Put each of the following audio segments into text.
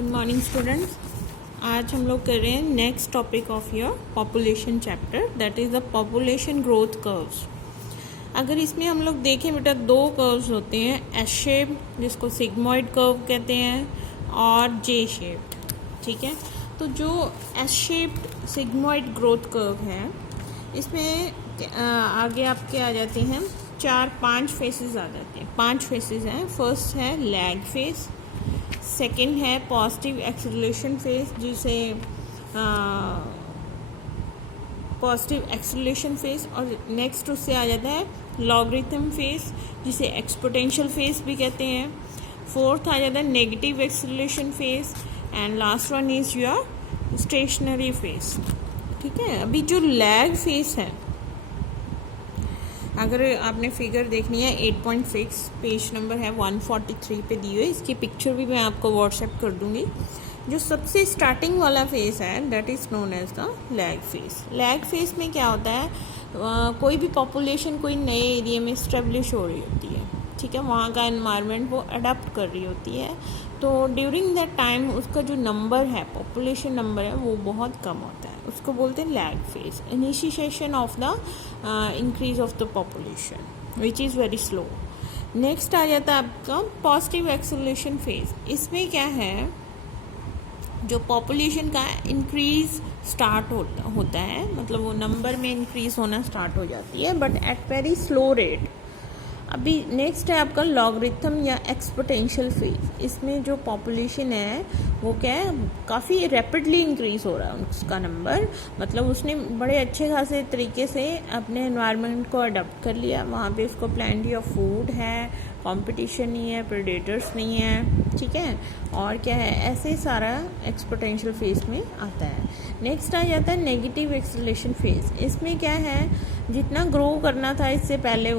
Good morning students. आज हम लोग कर रहे हैं next topic of your population chapter, that is the population growth curves. अगर इसमें हम लोग देखें बेटा, दो कर्व्स होते हैं, एस शेप जिसको सिग्मॉइड कर्व कहते हैं और जे शेप। ठीक है, तो जो S shaped sigmoid growth curve है इसमें आगे आपके आ जाते हैं 4-5 फेसेस आ जाते हैं। 5 फेसेस हैं। फर्स्ट है लैग फेस, सेकंड है पॉजिटिव एक्सेलरेशन फेस जिसे पॉजिटिव एक्सेलरेशन फेस, और नेक्स्ट उससे आ जाता है लॉगरिथम फेस जिसे एक्सपोनेंशियल फेस भी कहते हैं। फोर्थ आ जाता है negative acceleration phase and last one is your stationary phase. ठीक है, अभी जो लैग फेस है, अगर आपने फिगर देखनी है 8.6 पेज नंबर है 143 पे दी हुई, इसकी पिक्चर भी मैं आपको व्हाट्सएप कर दूंगी। जो सबसे स्टार्टिंग वाला फेस है that is known as the lag phase. Lag phase में क्या होता है, कोई भी पॉपुलेशन कोई नए एरिया में इस्टेब्लिश हो रही होती है। ठीक है, वहाँ का एनवायरनमेंट वो अडॉप्ट कर रही होती है, तो ड्यूरिंग दैट टाइम उसका जो नंबर है, पॉपुलेशन नंबर है, वो बहुत कम होता है। उसको बोलते हैं lag phase, initiation of the increase of the population which is very slow. Next आ जाता है आपका पॉजिटिव एक्सेलरेशन फेज। इसमें क्या है, जो पॉपुलेशन का इंक्रीज स्टार्ट होता है, मतलब वो नंबर में इंक्रीज होना स्टार्ट हो जाती है, but at very slow rate. अभी नेक्स्ट है आपका लॉगरिथम या एक्सपोनेंशियल फेज। इसमें जो पॉपुलेशन है वो क्या है, काफ़ी रैपिडली इंक्रीज हो रहा है उसका नंबर, मतलब उसने बड़े अच्छे खासे तरीके से अपने एनवायरनमेंट को अडॉप्ट कर लिया। वहाँ पे उसको प्लेंटी ऑफ फूड है, कंपटीशन नहीं है, प्रेडेटर्स नहीं है। ठीक है, और क्या है, ऐसे सारा एक्सपोनेंशियल फेज में आता है। नेक्स्ट आ जाता है नेगेटिव एक्सेलरेशन फेज। इसमें क्या है, जितना ग्रो करना था इससे पहले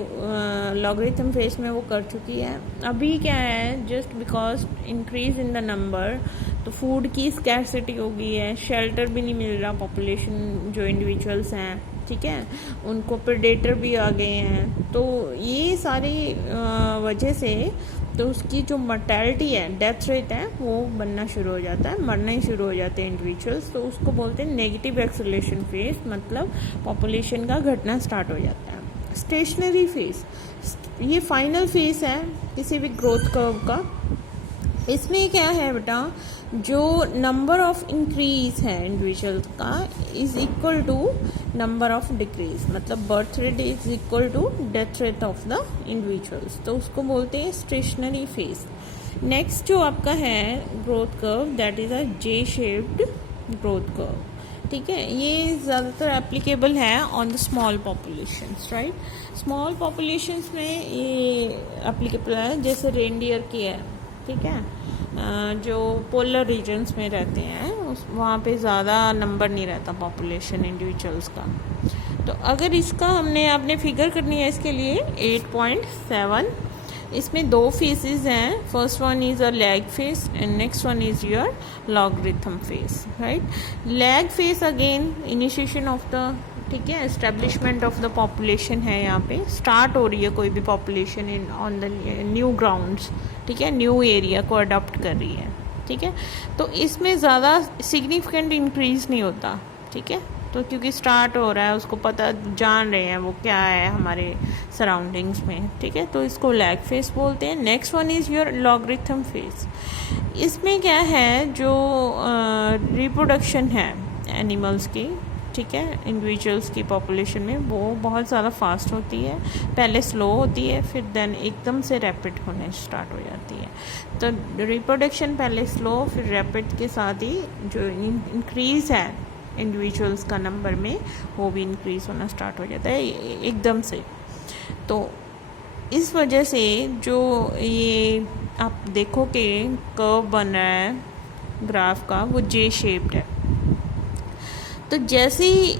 लॉगरिथम फेज में वो कर चुकी है। अभी क्या है, just because increase in the number, तो फूड की स्कैरसिटी हो गई है, शेल्टर भी नहीं मिल रहा पॉपुलेशन जो इंडिविजुअल्स हैं। ठीक है, उनको प्रेडेटर भी आ गए हैं, तो ये सारी वजह से तो उसकी जो मर्टेलिटी है, डेथ रेट है, वो बनना शुरू हो जाता है, मरना ही शुरू हो जाते हैं इंडिविजुअल्स। तो उसको बोलते हैं नेगेटिव एक्सेलरेशन फेज, मतलब पॉपुलेशन का घटना स्टार्ट हो जाता है। स्टेशनरी फेज, ये फाइनल फेज है किसी भी ग्रोथ कर्व का। इसमें क्या है बेटा, जो नंबर ऑफ इंक्रीज है इंडिविजुअल का is equal to number of decrease, मतलब birth rate is equal to death rate of the individuals, तो उसको बोलते हैं स्टेशनरी फेज। नेक्स्ट जो आपका है growth curve that is a J shaped growth curve. ठीक है, ये ज़्यादातर एप्लीकेबल है on the small populations, right. Small populations में ये एप्लीकेबल है, जैसे रेनडियर की है। ठीक है, जो पोलर रीजन्स में रहते हैं वहाँ पे ज़्यादा नंबर नहीं रहता पॉपुलेशन इंडिविजुअल्स का। तो अगर इसका आपने फिगर करनी है इसके लिए 8.7, इसमें 2 फेसेस हैं। First one is a lag face and next one is your logarithm face, right. Lag face again initiation of the, ठीक है, एस्टेब्लिशमेंट ऑफ द पॉपुलेशन है। यहाँ पे स्टार्ट हो रही है कोई भी population in on the new grounds. ठीक है, न्यू एरिया को अडॉप्ट कर रही है। ठीक है, तो इसमें ज़्यादा सिग्निफिकेंट इंक्रीज नहीं होता। ठीक है, तो क्योंकि स्टार्ट हो रहा है, उसको पता, जान रहे हैं वो क्या है हमारे सराउंडिंग्स में। ठीक है, तो इसको लैग फेस बोलते हैं। Next one is your logarithm face. इसमें क्या है, जो रिप्रोडक्शन है एनिमल्स की, ठीक है, इंडिविजुअल्स की पॉपुलेशन में, वो बहुत ज़्यादा फास्ट होती है। पहले स्लो होती है, फिर देन एकदम से रैपिड होने स्टार्ट हो जाती है। तो रिप्रोडक्शन पहले स्लो, फिर रैपिड के साथ ही जो इंक्रीज़ है इंडिविजुअल्स का नंबर में, वो भी इंक्रीज़ होना स्टार्ट हो जाता है एकदम से। तो इस वजह से जो ये आप देखो कि कर्व बन रहा है ग्राफ का, वो जे शेप्ड है। तो जैसे ही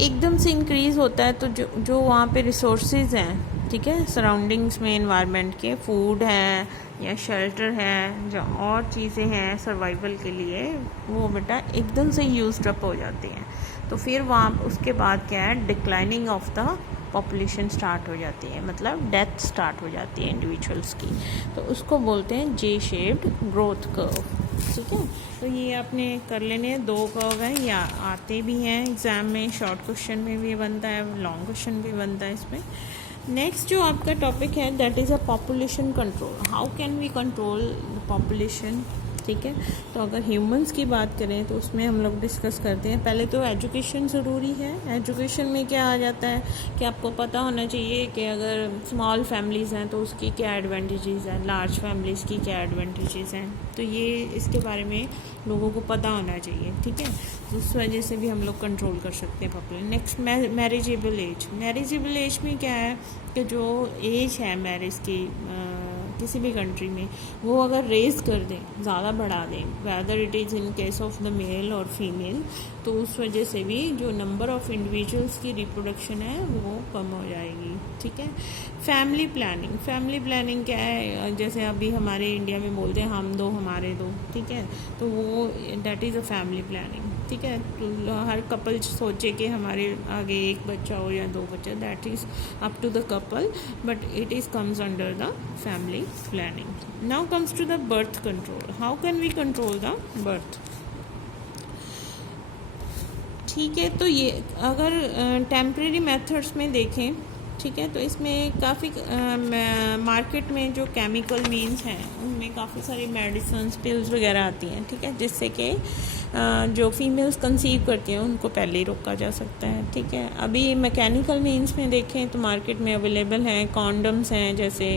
एकदम से इंक्रीज़ होता है, तो जो वहाँ पे रिसोर्सेज हैं, ठीक है, सराउंडिंग्स में एनवायरनमेंट के, फूड है या शेल्टर है, जो और चीज़ें हैं सर्वाइवल के लिए, वो बेटा एकदम से यूज्ड अप हो जाती हैं। तो फिर वहाँ उसके बाद क्या है, declining of the population start हो जाती है, मतलब डेथ स्टार्ट हो जाती है इंडिविजुअल्स की। तो उसको बोलते हैं जे शेप्ड ग्रोथ कर्व। ठीक है। तो ये आपने कर लेने हैं, 2 कर्व हैं, या आते भी हैं एग्ज़ाम में, शॉर्ट क्वेश्चन में भी बनता है, लॉन्ग क्वेश्चन भी बनता है इसमें। नेक्स्ट जो आपका टॉपिक है that is a population control, how can we control the population. ठीक है, तो अगर ह्यूमंस की बात करें तो उसमें हम लोग डिस्कस करते हैं। पहले तो एजुकेशन ज़रूरी है। एजुकेशन में क्या आ जाता है कि आपको पता होना चाहिए कि अगर स्मॉल फैमिलीज़ हैं तो उसकी क्या एडवांटेजेस हैं, लार्ज फैमिलीज़ की क्या एडवांटेजेस हैं, तो ये इसके बारे में लोगों को पता होना चाहिए। ठीक है, तो उस वजह से भी हम लोग कंट्रोल कर सकते हैं population. Next marriageable age. Marriageable age में क्या है कि जो एज है मैरिज की किसी भी कंट्री में, वो अगर रेज कर दें, ज़्यादा बढ़ा दें, whether it is in case of the male और फीमेल, तो उस वजह से भी जो नंबर ऑफ इंडिविजुअल्स की रिप्रोडक्शन है वो कम हो जाएगी। ठीक है। Family planning. फैमिली प्लानिंग क्या है, जैसे अभी हमारे इंडिया में बोलते हैं हम दो हमारे दो। ठीक है, तो वो that is a family planning. ठीक है, तो हर कपल सोचे कि हमारे आगे 1 बच्चा हो या 2 बच्चे, that is up to the couple, but it is comes under the family planning. Now comes to the birth control, how can we control the birth. ठीक है, तो ये अगर टेम्परेरी मेथड्स में देखें, ठीक है, तो इसमें काफ़ी मार्केट में जो केमिकल मीन्स हैं उनमें काफ़ी सारी मेडिसिन पिल्स वगैरह आती हैं। ठीक है, जिससे कि जो फीमेल्स कंसीव करती हैं उनको पहले ही रोका जा सकता है। ठीक है, अभी मैकेनिकल मीन्स में देखें तो मार्केट में अवेलेबल हैं, कॉन्डम्स हैं जैसे,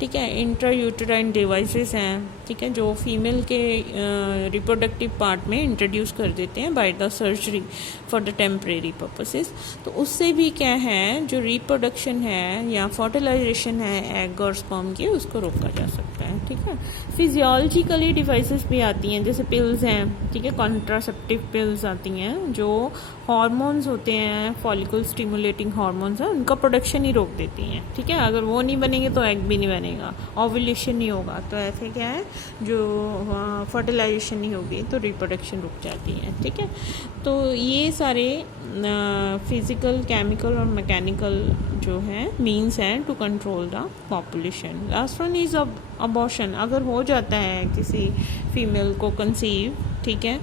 ठीक है, इंट्रायूटेराइन डिवाइसेस हैं, ठीक है, जो फीमेल के रिप्रोडक्टिव पार्ट में इंट्रोड्यूस कर देते हैं by the surgery for the temporary purposes. तो उससे भी क्या है, जो रिप्रोडक्शन है या फर्टिलाइजेशन है एग और स्पर्म की, उसको रोका जा सकता है। ठीक है, फिजियोलॉजिकली डिवाइसेस भी आती हैं, जैसे पिल्स हैं, ठीक है, कॉन्ट्रासेप्टिव पिल्स आती हैं जो हार्मोन्स होते हैं, फॉलिकल स्टिमुलेटिंग हार्मोन्स हैं, उनका प्रोडक्शन ही रोक देती हैं। ठीक है, अगर वो नहीं बनेंगे तो एग भी नहीं बनेगा, ओव्यूलेशन नहीं होगा, तो ऐसे क्या है, जो फर्टिलाइजेशन नहीं होगी तो रिप्रोडक्शन रुक जाती है। ठीक है, तो ये सारे फिज़िकल, केमिकल और मैकेनिकल जो है मीन्स हैं to control the population. Last one is abortion. अगर हो जाता है किसी फीमेल को कंसीव, ठीक है,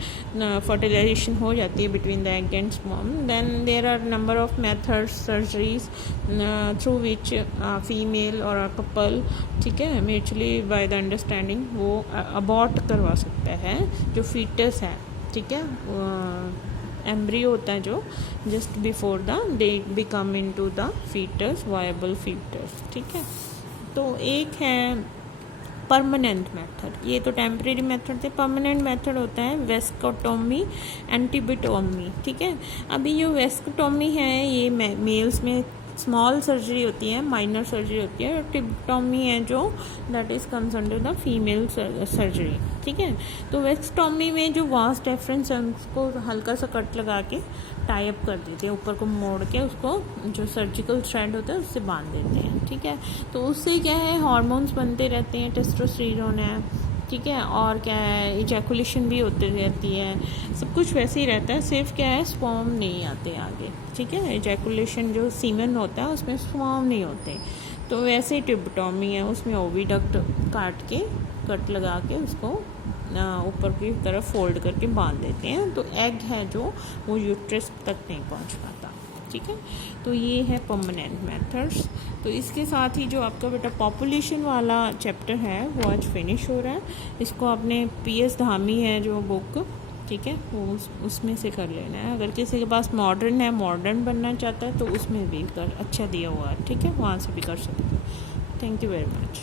फर्टिलाइजेशन हो जाती है between the egg and sperm, then there are number of methods, surgeries through which female और अ कपल, ठीक है, म्यूचुअली बाय द अंडरस्टैंडिंग वो अबॉर्ट करवा सकता है जो फीटस है। ठीक है, एम्ब्रियो होता है जो just before the they become into the foetus, viable foetus. ठीक है, तो एक है परमानेंट मेथड, ये तो टेम्परेरी मेथड थे। परमानेंट मेथड होता है वेस्कोटोमी, एंटीबिटोमी। ठीक है, अभी जो वेस्कोटोमी है ये मेल्स में स्मॉल सर्जरी होती है, माइनर सर्जरी होती है, और टिबटोमी है जो that is comes under the female surgery. ठीक है, तो वेस्कोटोमी में जो वास्ट डिफरेंस है उसको हल्का सा कट लगा के टाई अप कर देते हैं, ऊपर को मोड़ के उसको जो सर्जिकल थ्रेड होता है उससे बांध देते हैं। ठीक है, तो उससे क्या है, हार्मोन्स बनते रहते हैं, टेस्टोस्टेरोन है, ठीक है, और क्या है, इजैकुलेशन भी होती रहती है, सब कुछ वैसे ही रहता है, सिर्फ क्या है, स्पर्म नहीं आते आगे। ठीक है, इजैकुलेशन जो सीमेन होता है उसमें स्पर्म नहीं होते, तो वैसे ही ट्यूबटॉमी है, उसमें ओविडक्ट काट के कट लगा के उसको ऊपर की तरफ फोल्ड करके बांध देते हैं, तो एग है जो वो यूट्रस तक नहीं पहुंच पाता। ठीक है, तो ये है परमानेंट मेथड्स। तो इसके साथ ही जो आपका बेटा पॉपुलेशन वाला चैप्टर है वो आज फिनिश हो रहा है। इसको अपने PS धामी है जो बुक, ठीक है, वो उसमें से कर लेना है। अगर किसी के पास मॉडर्न है, मॉडर्न बनना चाहता है तो उसमें भी अच्छा दिया हुआ है। ठीक है, वहाँ से भी कर सकते हैं। Thank you very much.